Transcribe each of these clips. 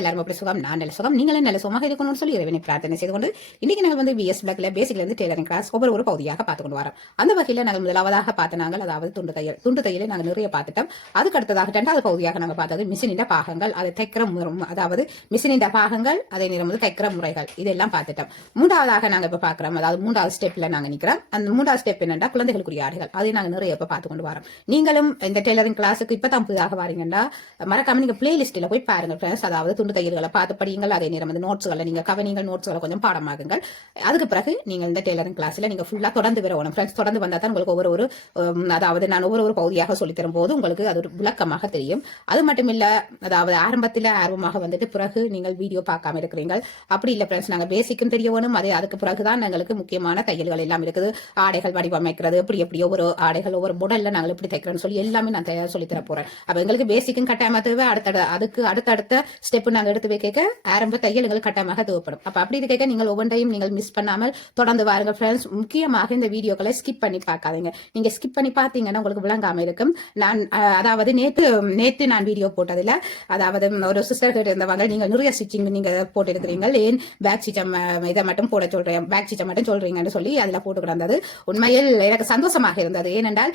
எல்லாரும் அப்படி சுகம், நான் நல்ல சுகம், நீங்களும் நல்ல சுகமாக இருக்கணும்னு சொல்லி இறைவனை பிரார்த்தனை செய்து கொண்டு இன்னைக்கு நாங்கள் வந்து பிஎஸ் பிளாக்ல பேசிக்ல இருந்து டெய்லரிங் கிளாஸ் ஒவ்வொரு பகுதியாக பார்த்து கொண்டு வரோம். அந்த வகையில் நாங்கள் முதலாவதாக பார்த்த நாங்கள் அதாவது துண்டு தையலை நாங்கள் நிறைய பார்த்துட்டோம். அதுக்கு அடுத்ததாக 2வது பகுதியாக நாங்கள் பார்த்தது மிஷினின் பாகங்கள், அதை தைக்கிற அதாவது மிஷினின் பாகங்கள், அதே நேரம் வந்து தைக்கிற முறைகள், இதெல்லாம் பார்த்துட்டோம். 3வதாக நாங்கள் இப்ப பார்க்கிறோம், அதாவது 3வது ஸ்டெப்ல நாங்கள் நிக்கிறோம். அந்த 3வது ஸ்டெப் என்னன்னா குழந்தைகளுக்குரிய ஆடைகள், அதை நாங்கள் நிறைய இப்ப பார்த்து கொண்டு வரோம். நீங்களும் இந்த டெய்லரிங் கிளாஸுக்கு இப்பதான் புதிதாக வாரீங்கன்னா மறக்காம நீங்க பிளேலிஸ்ட்ல போய் பாருங்க ஃப்ரெண்ட்ஸ். அதாவது துண்டு தையல்களை பார்த்து படியுங்கள். அதே நேரம் வந்து நோட்ஸ்களை நீங்க கவனிங்கள், நோட்ஸ்களை கொஞ்சம் பாடமாகுங்கள். அதுக்கு பிறகு நீங்க இந்த டெய்லரிங் கிளாஸ்ல நீங்க ஃபுல்லா தொடர்ந்து வரணும் ஃப்ரெண்ட்ஸ். தொடர்ந்து வந்தா தான் உங்களுக்கு ஒவ்வொரு அதாவது நான் ஒவ்வொரு பகுதியாக சொல்லித் தரும் போது உங்களுக்கு அது ஒரு விளக்கமாக தெரியும். அது மட்டும் இல்ல, அதாவது ஆரம்பத்தில் ஆர்வமாக வந்துட்டு பிறகு நீங்கள் வீடியோ பார்க்காம இருக்கிறீங்க, அப்படி இல்ல ஃப்ரெண்ட்ஸ். நாங்க பேசிக்கும் தெரிய வேணும். அதே அதுக்கு பிறகுதான் எங்களுக்கு முக்கியமான தையல்கள் எல்லாம் இருக்குது. ஆடைகள் வடிவமைக்கிறது, எப்படி ஒவ்வொரு ஆடைகள் ஒவ்வொரு மாடல்ல நாங்கள் எப்படி தைக்கிறோம்னு சொல்லி எல்லாமே நான் சொல்லி தர போறேன். அப்ப எங்களுக்கு பேசிக்கும் கட்டாயமா தேவை. அடுத்தடுத்த ஸ்டெப் நாங்கள் எடுத்து வைக்க ஆரம்ப தையல் எங்களுக்கு கட்டாயமாக தேவைப்படும். அப்ப அப்படி இருக்க நீங்கள் ஒவ்வொன்றையும் நீங்கள் மிஸ் பண்ணாமல் தொடர்ந்து வாருங்க ஃப்ரெண்ட்ஸ். முக்கியமாக இந்த வீடியோக்களை ஸ்கிப் பண்ணி பார்க்காதீங்க. நீங்க ஸ்கிப் பண்ணி பார்த்தீங்கன்னா உங்களுக்கு விளங்காம இருக்கும். நான் அதாவது நேத்து நான் வீடியோ போட்டதில்ல, அதாவது ஒரு சிஸ்டர் கிட்ட இருந்தவங்க நீங்கள் நிறைய ஸ்டிச்சிங் நீங்க போட்டிருக்கிறீங்க, ஏன் பேக் ஸ்டிச்சம் இதை மட்டும் போட சொல்றேன், பேக் ஸ்டிச்சம் மட்டும் சொல்றீங்கன்னு சொல்லி அதுல போட்டு கிடந்தது. உண்மையில் எனக்கு சந்தோஷமாக இருந்தது. ஏனென்றால்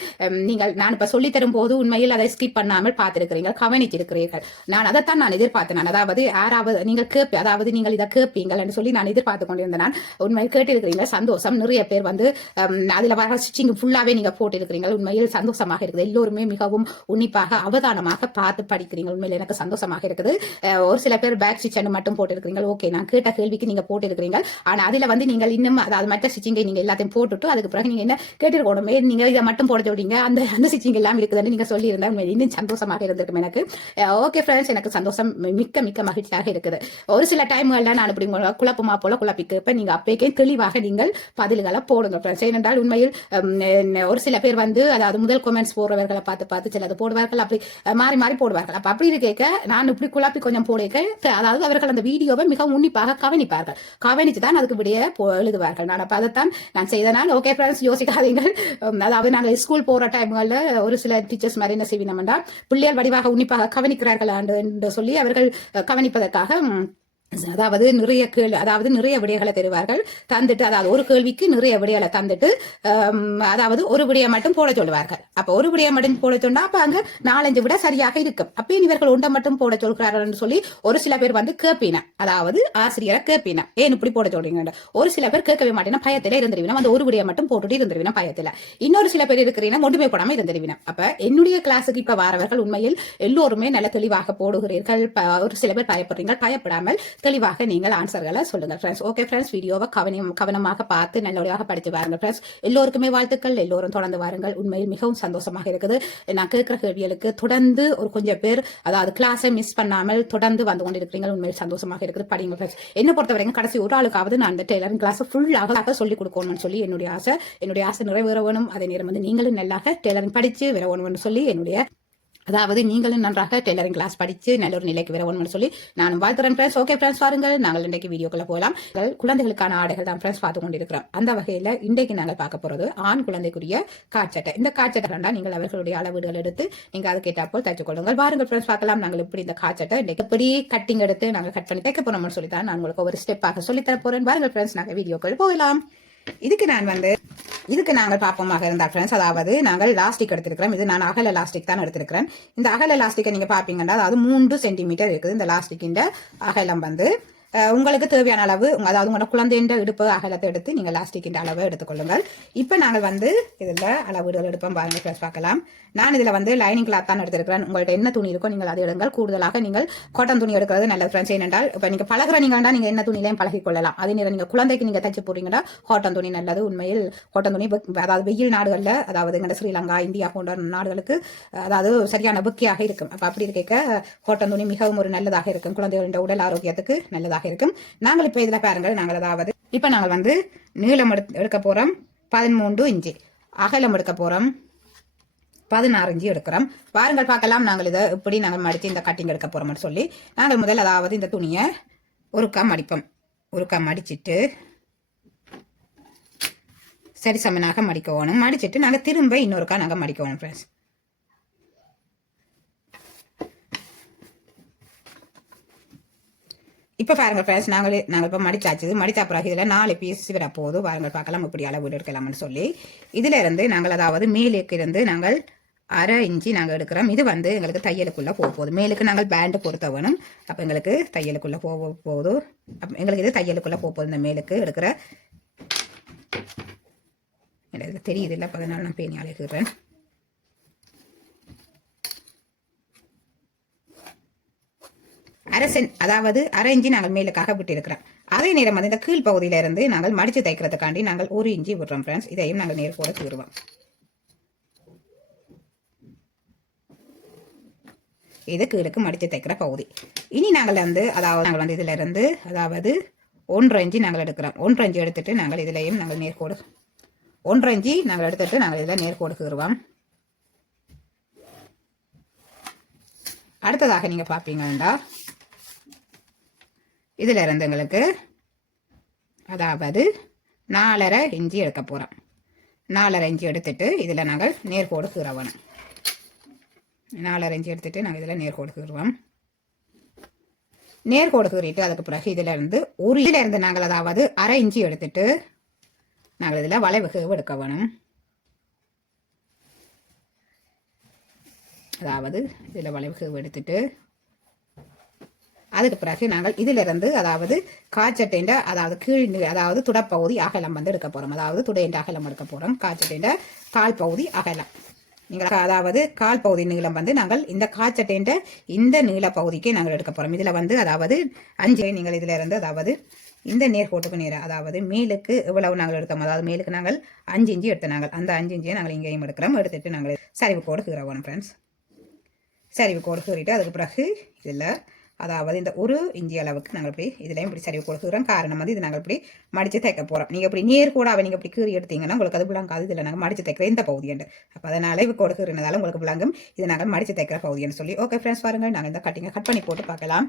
நான் இப்ப சொல்லி தரும் போது உண்மையில் அதை ஸ்கிப் பண்ணாமல் பார்த்திருக்கிறீங்க, கவனிச்சிருக்கிறீர்கள். நான் அதைத்தான் நான் எதிர்பார்த்தேன். அதாவது யாராவது நீங்கள் அதாவது நீங்கள் இதை கேட்பீங்கள் சொல்லி நான் எதிர்பார்த்து கொண்டிருந்தேன். நான் உண்மையில் கேட்டிருக்கிறீங்க, சந்தோஷம். நிறைய பேர் வந்து அதுல வர ஸ்டிச்சிங் ஃபுல்லாவே நீங்க போட்டிருக்கிறீங்க, உண்மையில் சந்தோஷமாக இருக்குது. எல்லோருமே மிகவும் உன்னிப்பாக அவதானமாக பார்த்து படிக்கிறீங்க, உண்மையில் எனக்கு சந்தோஷமாக இருக்குது. ஒரு சில பேர் பேக் ஸ்டிச் மட்டும் போட்டிருக்கிறீங்க. ஓகே, நான் கேட்ட கேள்விக்கு நீங்க போட்டிருக்கிறீங்க. ஆனா அதுல வந்து நீங்கள் இன்னும் அதாவது மற்ற ஸ்டிச்சிங்கை நீங்க எல்லாத்தையும் போட்டுட்டு அதுக்கு பிறகு நீங்க என்ன கேட்டிருக்கணுமே, நீங்க இதை மட்டும் போட சொல்றீங்க, அந்த ஸ்டிச்சிங் எல்லாம் இருக்குதுன்னு நீங்க சொல்லி இருந்தா இன்னும் சந்தோஷமாக இருந்திருக்கும் எனக்கு. ஓகே ஃப்ரெண்ட்ஸ், எனக்கு சந்தோஷம், மிக்க மகிழ்ச்சியாக இருக்குது. ஒரு சில டைம்கள்ல நான் இப்படி குழப்பமா போல குழப்பிக்க நீங்க அப்பேக்கே தெளிவாக நீங்கள் பதில்களை போடுங்க ஃப்ரெண்ட்ஸ். ஏனென்றால் உண்மையில் ஒரு சில பேர் வந்து அதாவது முதல் கமெண்ட்ஸ் போடுறவர்களை பார்த்து சிலது போடுவார்கள், அப்படி மாறி போடுவார்கள். அப்ப அப்படி இருக்க நான் இப்படி குழப்பி கொஞ்சம் போடுக்க, அதாவது அவர்கள் அந்த வீடியோவை மிகவும் உன்னிப்பாக கவனிப்பார்கள், கவனிச்சுதான் அதுக்கு விடைய எழுதுவார்கள். நான் அப்ப அதைத்தான் நான் செய்தனால். Okay friends, யோசிக்காதீங்கள். அதாவது நாங்கள் ஸ்கூல் போற டைம்கள்ல ஒரு சில டீச்சர்ஸ் மாதிரி என்ன செய்வினோம்னா பிள்ளைகள் வடிவாக உன்னிப்பாக கவனிக்கிறார்கள் என்று சொல்லி அவர்கள் கவனிப்பதற்காக அதாவது நிறைய விடைகளை தருவார்கள். தந்துட்டு அதாவது ஒரு கேள்விக்கு நிறைய விடைகளை தந்துட்டு அதாவது ஒரு விடையை மட்டும் போட சொல்லுவார்கள். அப்ப ஒரு விடையை மட்டும் போட சொன்னா அப்ப அங்க 4-5 விட சரியாக இருக்கும். அப்ப இவர்கள் ஒன்றை மட்டும் போட சொல்கிறார்கள் என்று சொல்லி ஒரு சில பேர் வந்து கேட்பின, அதாவது ஆசிரியரை கேட்பின, ஏன் இப்படி போட சொல்றீங்க. ஒரு சில பேர் கேட்கவே மாட்டேன்னா பயத்தில இருந்துருவினா, அந்த ஒரு விடையை மட்டும் போட்டுட்டு இருந்துருவினா பயத்தில. இன்னொரு சில பேர் இருக்கிறீங்கன்னா ஒன்றுமே போடாம இருந்துருவினா. அப்ப என்னுடைய கிளாஸுக்கு இப்ப வாரவர்கள் உண்மையில் எல்லோருமே நல்ல தெளிவாக போடுகிறீர்கள். ஒரு சில பேர் பயப்படுறீங்க, பயப்படாமல் தெளிவாக நீங்கள் ஆன்சர்களை சொல்லுங்க ஃப்ரெண்ட்ஸ். ஓகே ஃப்ரெண்ட்ஸ், வீடியோவை கவனமாக பார்த்து நல்லபடியாக படித்து வாருங்கள் ஃப்ரெண்ட்ஸ். எல்லோருக்குமே வாழ்த்துக்கள், எல்லோரும் தொடர்ந்து வாருங்கள். உண்மையில் மிகவும் சந்தோஷமாக இருக்குது. நான் கேட்கிற கேள்விகளுக்கு தொடர்ந்து ஒரு கொஞ்சம் பேர் அதாவது கிளாஸை மிஸ் பண்ணாமல் தொடர்ந்து வந்து கொண்டிருக்கிறீங்க, உண்மையில் சந்தோஷமாக இருக்குது. படிங்க ஃப்ரெண்ட்ஸ். என்ன பொறுத்தவரைக்கும் கடைசி ஒரு ஆளுக்காவது நான் அந்த டெய்லரிங் கிளாஸை ஃபுல்லாக சொல்லிக் கொடுக்கணும்னு சொல்லி என்னுடைய ஆசை நிறைவேற வேணும். அதே நேரம் வந்து நீங்களும் நல்லாக டெய்லரிங் படிச்சு வர வேணும்னு சொல்லி அதாவது நீங்களும் நன்றாக டெய்லரிங் கிளாஸ் படிச்சு நல்ல ஒரு நிலைக்கு வரணும்னு சொல்லி நானும் வாழ்த்துறேன் ஃப்ரெண்ட்ஸ். ஓகே ஃப்ரெண்ட்ஸ், பாருங்கள், நாங்கள் இன்றைக்கு வீடியோக்குள்ள போகலாம். குழந்தைகளுக்கான ஆடைகள் தான் ஃப்ரெண்ட்ஸ் பார்த்து கொண்டிருக்கிறோம். அந்த வகையில இன்றைக்கு நாங்கள் பார்க்க போறது ஆண் குழந்தைக்குரிய காட்சட்டை. இந்த காட்சட்டை நீங்கள் அவர்களுடைய அளவீடுகள் எடுத்து நீங்க அதுக்கேற்ற போல் தைச்சு கொள்ளுங்கள். பாருங்கள் ஃப்ரெண்ட்ஸ், பார்க்கலாம் நாங்கள் இப்படி இந்த காட்சட்டை இன்றைக்கு எப்படி கட்டிங் எடுத்து நாங்கள் கட் பண்ணி தைக்க போறோம்னு சொல்லித்தான் நான் உங்களுக்கு ஒரு ஸ்டெப்பாக சொல்லித்தர போறேன். பாருங்கள் ஃப்ரெண்ட்ஸ், நாங்கள் வீடியோக்கள் போகலாம். இதுக்கு நாங்கள் பார்ப்போமாக இருந்தால் ஃப்ரெண்ட்ஸ், அதாவது நாங்கள் லாஸ்டிக் எடுத்திருக்கிறோம். இது நான் அகல லாஸ்டிக் தான் எடுத்திருக்கிறேன். இந்த அகல லாஸ்டிக்கை நீங்க பாப்பீங்கன்னா அதாவது 3 சென்டிமீட்டர் இருக்குது. இந்த லாஸ்டிக்கின் அகலம் வந்து உங்களுக்கு தேவையான அளவு, அதாவது உங்களோட குழந்தையின் இடுப்பு அகலத்தை எடுத்து நீங்க லாஸ்டிக்கின் அளவை எடுத்துக்கொள்ளுங்கள். இப்ப நாங்கள் வந்து இதுல அளவீடுகள் எடுப்போம். பாருங்க ஃப்ரெண்ட்ஸ், பார்க்கலாம். நான் இதுல வந்து லைனிங் கிளாத் தான் எடுத்திருக்கிறேன். உங்கள்ட்ட என்ன துணி இருக்கோ நீங்கள் அதை எடுங்கள். கூடுதலாக நீங்கள் காட்டன் துணி எடுக்கிறது நல்லது ஃப்ரெண்ட்ஸ். ஏனென்றால் இப்ப நீங்க பழகிறீங்கன்னா நீங்க என்ன துணியிலையும் பழகிக் கொள்ளலாம். அதே நேரம் நீங்க குழந்தைக்கு நீங்க தைச்சு போறீங்கன்னா காட்டன் துணி நல்லது. உண்மையில் காட்டன் துணி அதாவது வெயில் நாடுகள்ல, அதாவது எங்க ஸ்ரீலங்கா, இந்தியா போன்ற நாடுகளுக்கு அதாவது சரியான புக்கியாக இருக்கும். அப்ப அப்படி இருக்க காட்டன் துணி மிகவும் ஒரு நல்லதாக இருக்கும், குழந்தைகளின் உடல் ஆரோக்கியத்துக்கு நல்லதாக இருக்கும். நாங்கள் இப்ப இதுல பாருங்கள், நாங்கள் அதாவது இப்ப நாங்கள் வந்து நீளம் எடுக்க போறோம் 13 இன்ச்சு, அகலம் எடுக்க போறோம் 16 இன்ச்சு எடுக்கிறோம். பாருங்கள், பார்க்கலாம் நாங்கள் இதை இப்படி நாங்கள் மடித்து இந்த கட்டிங் எடுக்க போறோம்னு சொல்லி நாங்கள் முதல் அதாவது இந்த துணியை ஒரு கம் அடிப்போம். ஒரு கம் அடிச்சிட்டு சரி சமனாக மடிக்கணும். மடிச்சிட்டு நாங்கள் திரும்ப இன்னொருக்கா நாங்கள் மடிக்கணும் ஃப்ரெண்ட்ஸ். இப்போ பாருங்க ஃப்ரெண்ட்ஸ் நாங்கள் இப்போ மடிச்சாச்சு. மடிச்சா பிறகு இதில் 4 பீஸ் வர போது பாருங்க பார்க்கலாம் இப்படி அளவு எடுக்கலாம்னு சொல்லி இதில் இருந்து நாங்கள் அதாவது மேலுக்கு இருந்து நாங்கள் 1/2 இன்ச்சு நாங்கள் எடுக்கிறோம். இது வந்து எங்களுக்கு தையலுக்குள்ளே போகுது. மேலுக்கு நாங்கள் பேண்டு பொறுத்த வேணும். அப்போ எங்களுக்கு தையலுக்குள்ளே போகுது. அப்போ எங்களுக்கு இது தையலுக்குள்ளே போகுது. இந்த மேலுக்கு எடுக்கிற எனக்கு தெரியுது இல்லை, 14 நான் பேணி அழைக்கிறேன். அதாவது 1/2 இன்ச்சு நாங்கள் மேலுக்காக விட்டு இருக்கிறோம். அதே நேரம் வந்து இந்த கீழ் பகுதியில இருந்து நாங்கள் மடிச்சு தைக்கிறதுக்காண்டி நாங்கள் 1 இன்ச்சு விடுறோம் ஃப்ரெண்ட்ஸ். இதையும் நாங்கள் நேர்கோட தீருவோம். இது கீழுக்கு மடிச்சு தைக்கிற பகுதி. இனி நாங்கள் வந்து நாங்கள் இதுல இருந்து அதாவது 1/2 இன்ச்சு நாங்கள் எடுக்கிறோம். 1/2 இன்ச்சு எடுத்துட்டு நாங்கள் இதுலையும் நாங்கள் நேர்கோடு 1/2 இன்ச்சு நாங்கள் எடுத்துட்டு நாங்கள் இதில் நேர்கோடு கீறுவோம். அடுத்ததாக நீங்க பாப்பீங்கன்னா இதுல இருந்து எங்களுக்கு அதாவது 4/2 இன்ச்சு எடுக்க போறோம். 4/2 இன்ச்சு எடுத்துட்டு இதுல நாங்கள் நேர்கோடு கீறவோம். 4/2 இன்ச்சு எடுத்துட்டு நாங்கள் இதுல நேர்கோடு கீறுவோம். நேர்கோடு கீறிட்டு அதுக்கு பிறகு இதுல இருந்து நாங்கள் அதாவது 1/2 இன்ச்சு எடுத்துட்டு நாங்கள் இதுல வளைவு எடுக்க வேணும். அதாவது இதுல வளைவு எடுத்துட்டு அதுக்கு பிறகு நாங்கள் இதுல இருந்து அதாவது காய்ச்சட்டேண்ட அதாவது கீழ் அதாவது துடப்பகுதி அகலம் வந்து எடுக்க போறோம். அதாவது துடையண்ட அகலம் எடுக்க போறோம். காய்ச்சட்டேண்ட கால் பகுதி அகலம் நீங்கள் அதாவது கால் பகுதி நீளம் வந்து நாங்கள் இந்த காய்ச்சட்டேண்ட இந்த நீள பகுதிக்கு நாங்கள் எடுக்க போறோம். இதுல வந்து அதாவது 5 நீங்கள் இதுல இருந்து அதாவது இந்த நேர்கோட்டுக்கு நேரம் அதாவது மேலுக்கு எவ்வளவு நாங்கள் எடுத்தோம். அதாவது மேலுக்கு நாங்கள் 5 இன்ச்சு எடுத்த நாங்கள் அந்த 5 இன்ச்சையை நாங்கள் இங்கேயும் எடுக்கிறோம். எடுத்துட்டு நாங்கள் சரிவு கோடு கீறவோம் ஃப்ரெண்ட்ஸ். சரிவு கோடு கீறிட்டு அதுக்கு பிறகு இதில் அதாவது இந்த 1 இன்ச்சு அளவுக்கு நாங்கள் இப்படி இதுலையும் இப்படி சரிவு கோடு கீறோம். காரணம் வந்து இது நாங்கள் இப்படி மடித்து தைக்க போகிறோம். நீங்கள் இப்படி நேர்கோடாவை நீங்கள் இப்படி கீறி எடுத்தீங்கன்னா உங்களுக்கு அது விளங்காது. இதில் நாங்கள் மடித்து தைக்கிற இந்த பகுதியண்டு. அப்போ அதனால் இது கோடு கீறினதால உங்களுக்கு விளங்கும் இது நாங்கள் மடித்து தைக்கிற பகுதின்னு சொல்லி. ஓகே ஃப்ரெண்ட்ஸ் பாருங்கள், நாங்கள் இந்த கட்டிங்கை கட் பண்ணி போட்டு பார்க்கலாம்.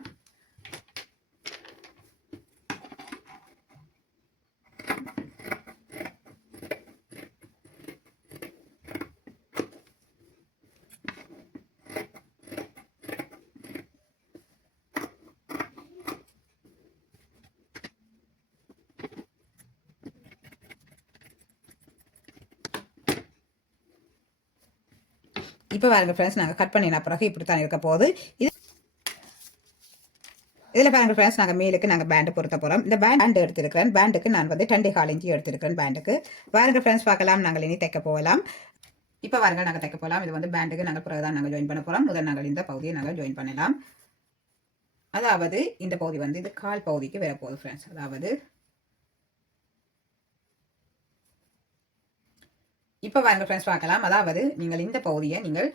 இப்போ பாருங்க ஃப்ரெண்ட்ஸ், நாங்கள் கட் பண்ணின பிறகு இப்படி தான் இருக்க போகுது. இதில் பாருங்க ஃப்ரெண்ட்ஸ், நாங்கள் மேலுக்கு நாங்கள் பேண்டு பொருத்த போகிறோம். இந்த பேண்டு எடுத்திருக்கிறேன். பேண்டுக்கு நான் வந்து 2.25 இன்ச்சு எடுத்திருக்கிறேன் பேண்டுக்கு. பாருங்க ஃப்ரெண்ட்ஸ் பார்க்கலாம், நாங்கள் இனி தைக்க போகலாம். இப்போ பாருங்க நாங்கள் தைக்க போகலாம். இது வந்து பேண்டுக்கு நாங்கள் பிறகு தான் நாங்கள் ஜாயின் பண்ண போகிறோம். முதல் நாங்கள் இந்த பகுதியை நாங்கள் ஜாயின் பண்ணலாம். அதாவது இந்த பகுதி வந்து இது கால் பகுதிக்கு வரப்போகுது ஃப்ரெண்ட்ஸ். அதாவது இப்போ பாருங்க ஃப்ரெண்ட்ஸ் பார்க்கலாம். அதாவது நீங்கள் இந்த பகுதியை நீங்கள்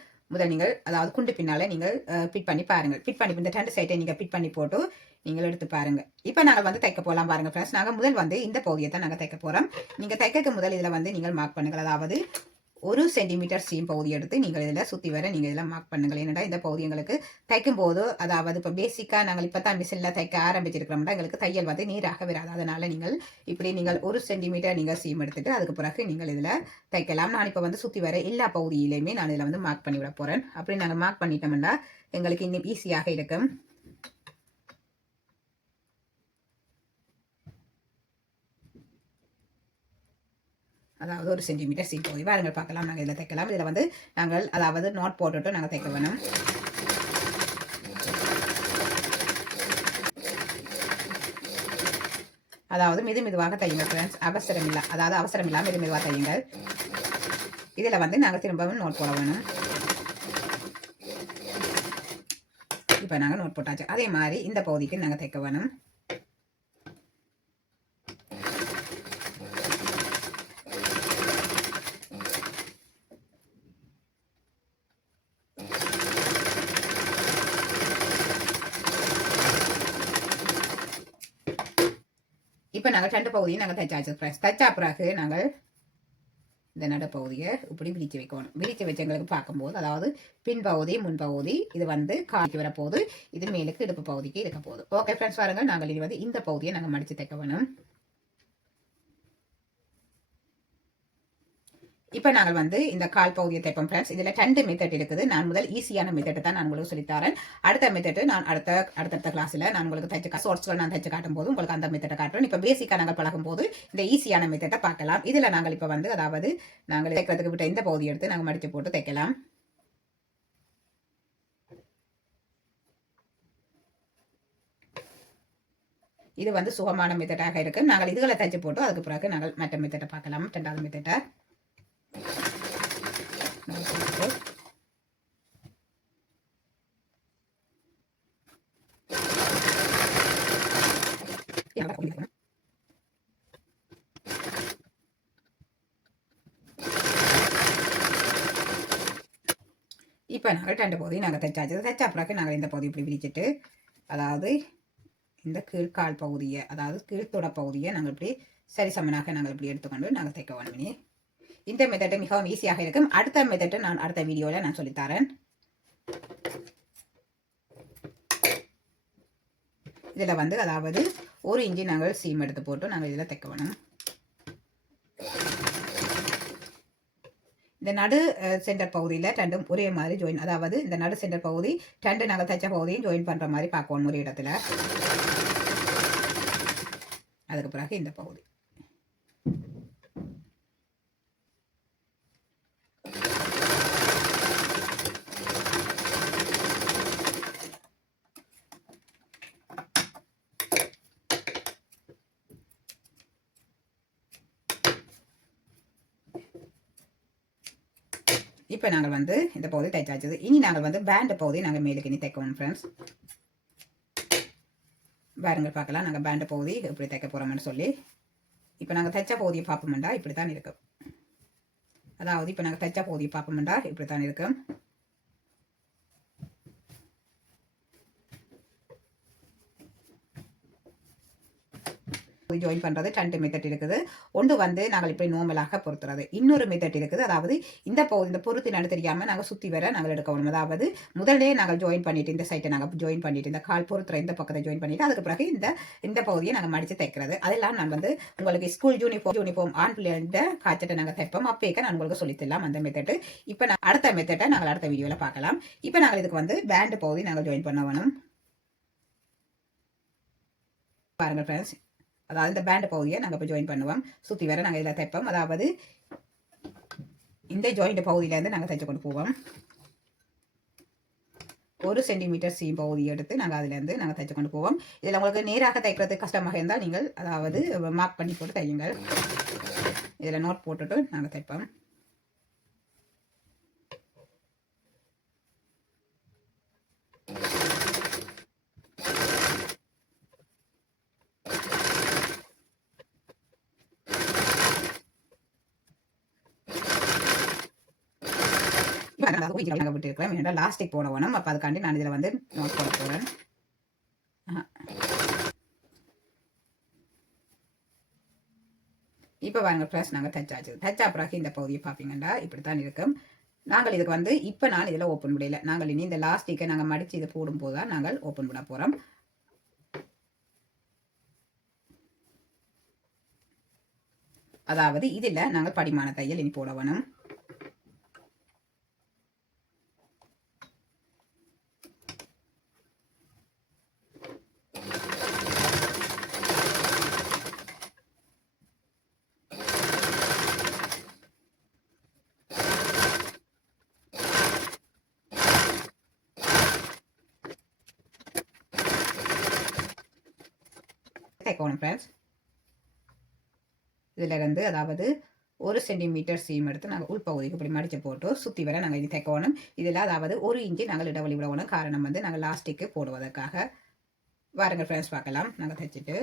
அதாவது குண்டு பின்னால நீங்கள் பிட் பண்ணி பாருங்க. பிட் பண்ணி இந்த 2 சைட்டை நீங்கள் பிட் பண்ணி போட்டு நீங்கள் எடுத்து பாருங்க. இப்போ நாங்கள் வந்து தைக்க போகலாம் பாருங்க ஃப்ரெண்ட்ஸ். நாங்கள் முதல் வந்து இந்த பகுதியை தான் நாங்கள் தைக்க போகிறோம். நீங்கள் தைக்க முதல் இதில் வந்து நீங்கள் மார்க் பண்ணுங்கள். அதாவது 1 சென்டிமீட்டர் சீம் பகுதி எடுத்து நீங்கள் இதில் சுற்றி வர நீங்கள் இதில் மார்க் பண்ணுங்கள். ஏன்னா இந்த பகுதி எங்களுக்கு தைக்கும் போது அதாவது இப்போ பேசிக்காக நாங்கள் இப்போ தான் மிஷினில் தைக்க ஆரம்பிச்சிருக்கிறோம்னா எங்களுக்கு தையல் வந்து நீராக வராது. அதனால் நீங்கள் இப்படி நீங்கள் 1 சென்டிமீட்டர் நீங்கள் சீம் எடுத்துட்டு அதுக்கு பிறகு நீங்கள் இதில் தைக்கலாம். நான் இப்போ வந்து சுற்றி வர எல்லா பகுதியிலையுமே நான் இதில் வந்து மார்க் பண்ணி விட போகிறேன். அப்படி நாங்கள் மார்க் பண்ணிட்டோம்னா எங்களுக்கு இன்னும் ஈஸியாக இருக்கும். அதாவது 1 சென்டிமீட்டர் சீம் பகுதி பாருங்கள் பார்க்கலாம். நாங்கள் இதில் தைக்கலாம். இதில் வந்து நாங்கள் அதாவது நோட் போட்டுட்டு நாங்கள் தைக்க வேணும். அதாவது மெதுவாக தையுங்கள் ஃப்ரெண்ட்ஸ். அவசரம் இல்லாமல் மெதுவாக தையுங்கள். இதில் வந்து நாங்கள் திரும்பவும் நோட் போட வேணும். இப்போ நாங்கள் நோட் போட்டாச்சு. அதே மாதிரி இந்த பகுதிக்கு நாங்கள் தைக்க வேணும். இப்போ நாங்கள் 2 பகுதியும் நாங்கள் தைச்சாச்சு ஃப்ரெண்ட்ஸ். தைச்சா பிறகு நாங்கள் இந்த நடுப்பகுதியை இப்படி விரிச்சு வைக்கணும். விரிச்சு வச்சவங்களுக்கு பார்க்கும்போது அதாவது பின்பகுதி முன்பகுதி இது வந்து காய்க்கு வரப்போகுது. இது மேலுக்கு இடுப்பு பகுதிக்கு இருக்க போகுது. ஓகே ஃப்ரெண்ட்ஸ் பாருங்கள், நாங்கள் இது வந்து இந்த பகுதியை நாங்கள் மடித்து தைக்க வேணும். இப்போ நாங்கள் வந்து இந்த கால் பகுதியை தைப்போம் ஃப்ரெண்ட்ஸ். இதில் 2 மெத்தட் இருக்குது. நான் முதல் ஈஸியான மெத்தட் தான் நான் உங்களுக்கு சொல்லித்தரேன். அடுத்த மெத்தட் நான் அடுத்தடுத்த கிளாஸில் நான் உங்களுக்கு தைச்சு ஷார்ட்ஸ்கள் நான் தைச்சு காட்டும் போது உங்களுக்கு அந்த மெத்தட்டை காட்டுறேன். இப்போ பேசிக்காக நாங்கள் பழகும் போது இந்த ஈஸியான மெத்தட்டை பார்க்கலாம். இதில் நாங்கள் இப்போ வந்து அதாவது நாங்கள் தைக்கிறதுக்கு விட்ட இந்த பகுதியை எடுத்து நாங்கள் மடித்து போட்டு தைக்கலாம். இது வந்து சுகமான மெத்தடாக இருக்கு. நாங்கள் இதுகளை தைச்சு போட்டு அதுக்கு பிறகு நாங்கள் மற்ற மெத்தட்டை பார்க்கலாம். 2வது மெத்தட்டை இப்போ நாங்கள் 2 பகுதியும் நாங்கள் தைச்சாச்சு. தைச்சா பிறகு நாங்கள் இந்த பகுதி இப்படி விரிச்சிட்டு அதாவது இந்த கீழ்கால் பகுதியை அதாவது கீழ்த்தொட பகுதியை நாங்கள் இப்படி சரிசமனாக நாங்கள் இப்படி எடுத்துக்கொண்டு நாங்கள் தைக்க வேணுமே. இந்த மெத்தட் மிகவும் ஈஸியாக இருக்கும். அடுத்த மெத்தட் நான் அடுத்த வீடியோவில் நான் சொல்லித்தரேன். இதில் வந்து அதாவது 1 இன்ச்சு நாங்கள் சீம் எடுத்து போட்டு நாங்கள் இதில் தைக்க வேணும். இந்த நடு சென்டர் பகுதியில் 2ம் ஒரே மாதிரி ஜாயின், அதாவது இந்த நடு சென்டர் பகுதி 2 நாங்கள் தைச்ச பகுதியும் ஜாயின் பண்ணுற மாதிரி பார்க்கணும் ஒரு இடத்துல. அதுக்கு பிறகு இந்த பகுதி இப்போ நாங்கள் வந்து இந்த பகுதி தைச்சாச்சு. இனி நாங்கள் வந்து பேண்ட் பகுதி நாங்கள் மேலுக்கு இனி தைக்கணும் ஃப்ரெண்ட்ஸ். பாருங்கள் பார்க்கலாம் நாங்கள் பேண்ட் பகுதி இப்படி தைக்க போகிறோம்னு சொல்லி. இப்போ நாங்கள் தைச்ச பகுதியை பார்ப்போம்டா இப்படி தான் இருக்கும். அதாவது இப்போ நாங்கள் தைச்ச பகுதியை பார்ப்போம்டா இப்படி தான் இருக்கும். ஜாயின் பண்ணுறது 2 மெத்தட் இருக்குது. ஒன்று வந்து நாங்கள் இப்படி நோமலாக பொறுத்துறது, இன்னொரு மெத்தட் இருக்குது. அதாவது இந்த பொருத்தி நடு தெரியாமல் நாங்கள் சுற்றி வர நாங்கள் எடுக்கணும். அதாவது முதலே நாங்கள் ஜாயின் பண்ணிட்டு இந்த சைட்டை நாங்கள் ஜாயின் பண்ணிட்டு இந்த கால் பொறுத்துற இந்த பக்கத்தை ஜாயின் பண்ணிட்டு அதுக்கு பிறகு இந்த பகுதியை நாங்கள் மடித்து தைக்கிறது. அதெல்லாம் நான் வந்து உங்களுக்கு ஸ்கூல் யூனிஃபார்ம் ஆண் பிள்ளைன்ற காய்ச்சட்டை நாங்கள் தைப்போம். அப்பேக்க நான் உங்களுக்கு சொல்லித்தரலாம் அந்த மெத்தட். இப்போ நான் அடுத்த மெத்தட்டை நாங்கள் அடுத்த வீடியோவில் பார்க்கலாம். இப்போ நாங்கள் இதுக்கு வந்து பேண்ட் பகுதி நாங்கள் ஜாயின் பண்ண வேணும். பாருங்கள் ஃப்ரெண்ட்ஸ், அதாவது இந்த பேண்ட் பகுதியை நாங்கள் இப்போ ஜாயின் பண்ணுவோம். சுற்றி வர நாங்கள் இதில் தைப்போம். அதாவது இந்த ஜாயிண்ட் பகுதியிலேருந்து நாங்கள் தைச்சு கொண்டு போவோம். 1 சென்டிமீட்டர் சீம் பகுதி எடுத்து நாங்கள் அதிலேருந்து நாங்கள் தைச்சு கொண்டு போவோம். இதில் உங்களுக்கு நேராக தைக்கிறது கஷ்டமாக இருந்தால் நீங்கள் அதாவது மார்க் பண்ணி போட்டு தையுங்கள். இதில் நோட் போட்டுட்டு நாங்கள் தைப்போம். விட்டு இருக்கிறேன் லாஸ்டிக் போட வேணும். அப்போ அதுக்காண்டி நான் இதில் வந்து நோட் போட போகிறேன். இப்போ வாங்க ப்ளஸ் நாங்கள் தைச்சாச்சு. தைச்சா பிறகு இந்த பகுதியை பார்ப்பீங்கன்னா இப்படி தான் இருக்கும். நாங்கள் இதுக்கு வந்து இப்போ நான் இதில் ஓப்பன் பண்ணல. நாங்கள் இனி இந்த லாஸ்டிக்கை நாங்கள் மடித்து இதை போடும்போது தான் நாங்கள் ஓப்பன் பண்ண போகிறோம். அதாவது இதில் நாங்கள் படிமான தையல் இனி போட வேணும். தைக்கணும் ஃப்ரெண்ட்ஸ். இதிலிருந்து அதாவது 1 சென்டிமீட்டர் சீம் எடுத்து நாங்கள் உள்பகுதிக்கு இப்படி மடித்து போட்டு சுற்றி வர நாங்கள் இது தைக்கணும். இதில் அதாவது 1 இன்ச்சு நாங்கள் இடைவெளி விடணும். காரணம் வந்து நாங்கள் லாஸ்டிக்கு போடுவதற்காக. வாருங்கள் ஃப்ரெண்ட்ஸ் பார்க்கலாம். நாங்கள் தைச்சிட்டு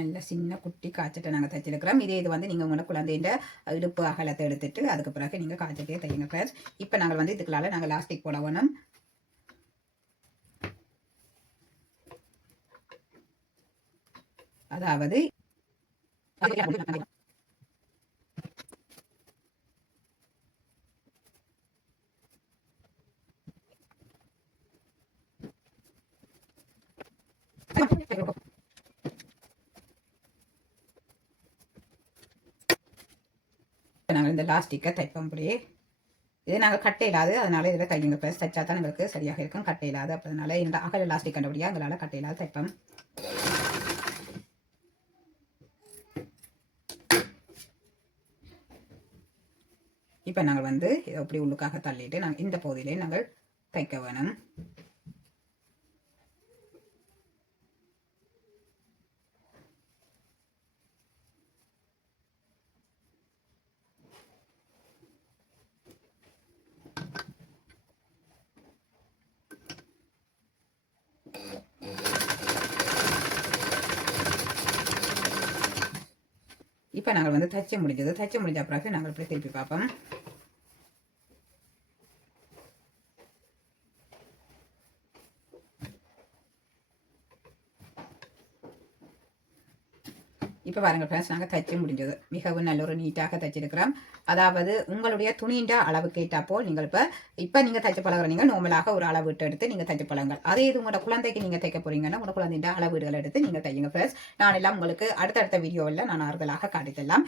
நல்ல சின்ன குட்டி காய்ச்சட்டை நாங்கள் தைச்சிருக்கிறோம். இது வந்து நீங்கள் உங்களோட குழந்தைன்ற இடுப்பு அகலத்தை எடுத்துட்டு அதுக்கு பிறகு நீங்கள் காய்ச்சட்டையே தையுங்க ஃப்ரெண்ட்ஸ். இப்போ நாங்கள் வந்து இதுக்குள்ளால நாங்கள் லாஸ்டிக் போட வேணும். அதாவது நாங்கள் இந்த லாஸ்டிக்கை தைப்போம். அப்படியே இது நாங்கள் கட்ட இல்லாது, அதனால இதில் தையுங்க ப்ளஸ் தைச்சா தான் எங்களுக்கு சரியாக இருக்கும். கட்ட இல்லாது, அப்போ அதனால இந்த அகல லாஸ்டிக் கண்டபடியாக எங்களால் கட்ட இல்லாது தைப்போம். இப்போ நாங்கள் வந்து இதை அப்படி உள்ளுக்காக தள்ளிட்டு நாங்கள் இந்த பகுதியிலே நாங்கள் தைக்க வேணும். இப்போ நாங்கள் வந்து தைச்ச முடிஞ்ச பிறகு நாங்கள் இப்படி திருப்பி பார்ப்போம். இப்போ பாருங்க ஃப்ரெண்ட்ஸ், நாங்கள் தைச்சு முடிஞ்சது மிகவும் நல்ல ஒரு நீட்டாக தைச்சிருக்கிறோம். அதாவது உங்களுடைய துணின்ற அளவுக்கு ஏற்றா போல் நீங்கள் இப்போ நீங்கள் தைச்சு பழகிற நீங்கள் நார்மலாக ஒரு அளவு எடுத்து நீங்கள் தைச்சு பழங்கள். அதே இது உங்களோட குழந்தைக்கு நீங்கள் தைக்க போறீங்கன்னா உங்களோட குழந்தைன்ற அளவீடுகள் எடுத்து நீங்கள் தையுங்க ஃப்ரெண்ட்ஸ். நான் எல்லாம் உங்களுக்கு அடுத்தடுத்த வீடியோவில் நான் ஆறுதலாக காட்டித்தரலாம்.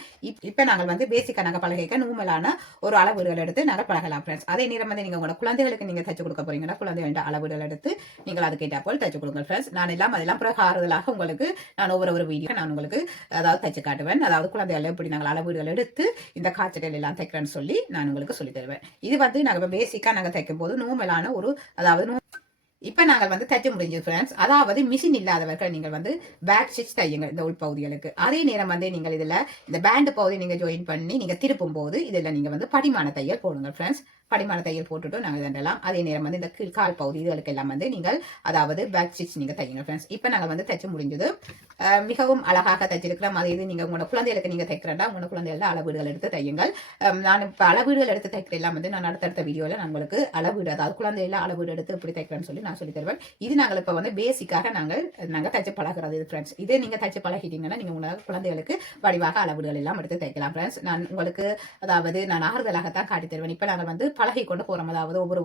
இப்போ நாங்கள் வந்து பேசிக்காக நாங்கள் பழகிக்க நார்மலான ஒரு அளவீடுகள் எடுத்து நாங்கள் பழகலாம் ஃப்ரெண்ட்ஸ். அதே நேரம் வந்து நீங்கள் உங்களோட குழந்தைகளுக்கு நீங்கள் தைச்சு கொடுக்க போறீங்கன்னா குழந்தைகள அளவீடுகள் எடுத்து நீங்கள் அதுக்கு ஏற்றா போல் தைச்சு கொடுங்க ஃப்ரெண்ட்ஸ். நான் எல்லாம் அதெல்லாம் பிறகு ஆறுதலாக உங்களுக்கு நான் ஒவ்வொரு வீடியோ நான் உங்களுக்கு அதாவது தைச்சு காட்டுவேன். அதாவது குழந்தைகள் எப்படி நாங்கள் அளவீடுகள் எடுத்து இந்த காய்ச்சல் எல்லாம் தைக்கிறேன்னு சொல்லி நான் உங்களுக்கு சொல்லி தருவேன். இது வந்து நாங்கள் பேசிக்கா நாங்கள் தைக்கும் போது நார்மலான ஒரு அதாவது இப்போ நாங்கள் வந்து தைச்சு முடிஞ்சது ஃப்ரெண்ட்ஸ். அதாவது மிஷின் இல்லாதவர்கள் நீங்கள் வந்து பேக் ஸ்டிச் தையுங்க இந்த உள்பகுதிகளுக்கு. அதே நேரம் வந்து நீங்கள் இதில் இந்த பேண்ட் பகுதி நீங்கள் ஜாயின் பண்ணி நீங்கள் திருப்பும் போது இதில் நீங்கள் வந்து படிமான தையல் போடுங்க ஃப்ரெண்ட்ஸ். படிமான தையல் போட்டுட்டு நாங்கள் இதெல்லாம் அதே நேரம் வந்து இந்த கால் பகுதி இதுகளுக்கு எல்லாம் வந்து நீங்கள் அதாவது பேக் ஸ்டிச் நீங்கள் தையுங்க ஃப்ரெண்ட்ஸ். இப்போ நாங்கள் வந்து தைச்சு முடிஞ்சது மிகவும் அழகாக தைச்சிருக்கிறோம். அது இது நீங்கள் உங்களோட குழந்தைகளுக்கு நீங்கள் தைக்கிறதா உங்களோட குழந்தைகள அளவீடுகள் எடுத்து தையுங்கள். நான் இப்போ அளவீடுகள் எடுத்து தைக்கிறதெல்லாம் வந்து நான் அடுத்தடுத்த வீடியோவில் நான் உங்களுக்கு அளவீடு அதாவது குழந்தைகள அளவீடு எடுத்து இப்படி தைக்கிறேன்னு சொல்லி நான் சொல்லி தருவேன். இது நாங்கள் இப்போ வந்து பேசிக்காக நாங்கள் தைச்சு பழகிறது இது ஃப்ரெண்ட்ஸ். இதே நீங்கள் தைச்சு பழகிட்டீங்கன்னா நீங்கள் உங்களோட குழந்தைகளுக்கு வடிவாக அளவீடுகள் எல்லாம் எடுத்து தைக்கலாம் ஃப்ரெண்ட்ஸ். நான் உங்களுக்கு அதாவது நான் ஆறுதலாகத்தான் காட்டி தருவேன். இப்போ நாங்கள் வந்து பழகி கொண்டு போறோம். அதாவது ஒவ்வொரு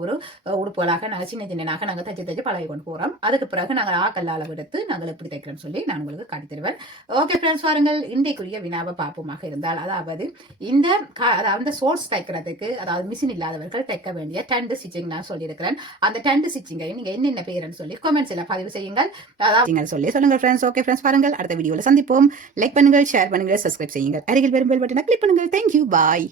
உடுப்புகளாக நாங்கள் சின்ன சின்னனாக நாங்கள் தைச்சு பழகி கொண்டு போறோம். அதுக்கு பிறகு நாங்கள் ஆக்கல்ல அளவு எடுத்து நாங்கள் எப்படி தைக்கிறோம் சொல்லி நான் உங்களுக்கு காட்டி தருவேன். ஓகே ஃப்ரெண்ட்ஸ், வாருங்கள் இன்றைக்குரிய வினாவை பார்ப்போமாக இருந்தால் அதாவது இந்த சோர்ஸ் தைக்கிறதுக்கு அதாவது மிஷின் இல்லாதவர்கள் தைக்க வேண்டிய டெண்ட் ஸ்டிச்சிங் நான் சொல்லியிருக்கிறேன். அந்த டெண்ட் ஸ்டிச்சிங்கை நீங்க என்னென்ன பேருன்னு சொல்லி கமெண்ட்ஸ்ல பதிவு செய்யுங்கள். அதாவது சொல்லி சொல்லுங்க ஃப்ரெண்ட்ஸ். ஓகே ஃப்ரெண்ட்ஸ், பாருங்கள் அடுத்த வீடியோவில் சந்திப்போம். லைக் பண்ணுங்கள், ஷேர் பண்ணுங்கள், சப்ஸ்கிரைப் செய்யுங்கள். அருகில் வரும் பெல் பட்டனை கிளிக் பண்ணுங்கள். தேங்க்யூ, பாய்.